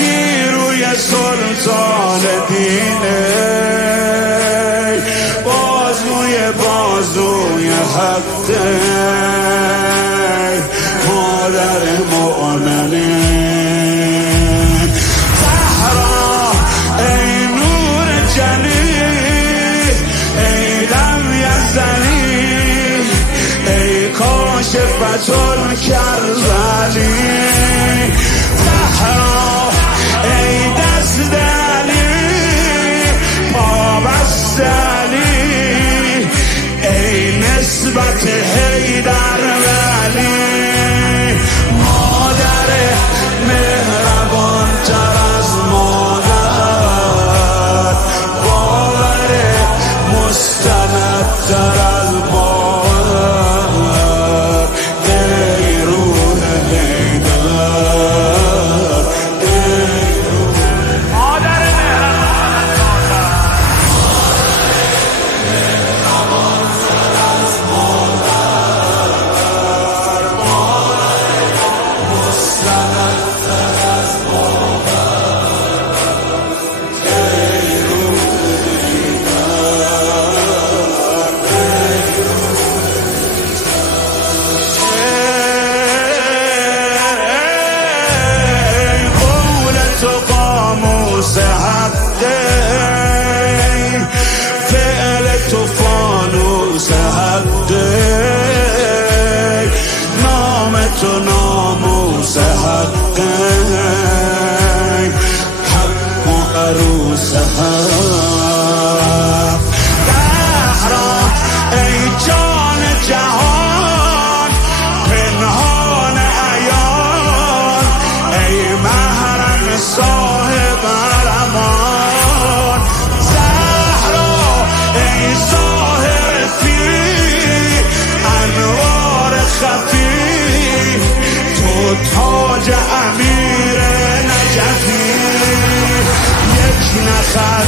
نیروی سلطان دینه، بازوی حقه، مادر مؤمنین. زهرا ای نور جلی، ای لم یزلی، ای کاشفة الکربلی. زهرا ای دست علی، پا بست علی، ای نسبت حیدر ولی. مادر مهربان تر از مادر، باور مستند تر از باور. ای روح حیدر، ای روح مادر مهربان تر از مادر، مستند تر از باور. ای روح تو قاموس حقه، فعل تو فانوس حقه، نام تو ناموس حقه، حق و عروس حق. زهرا ای جان جهان، پنهان عیان، ای محرم صاحب امان. زهرا ای ظاهر فی انوار خفی، تو تاج امیر نجفی. یک نخل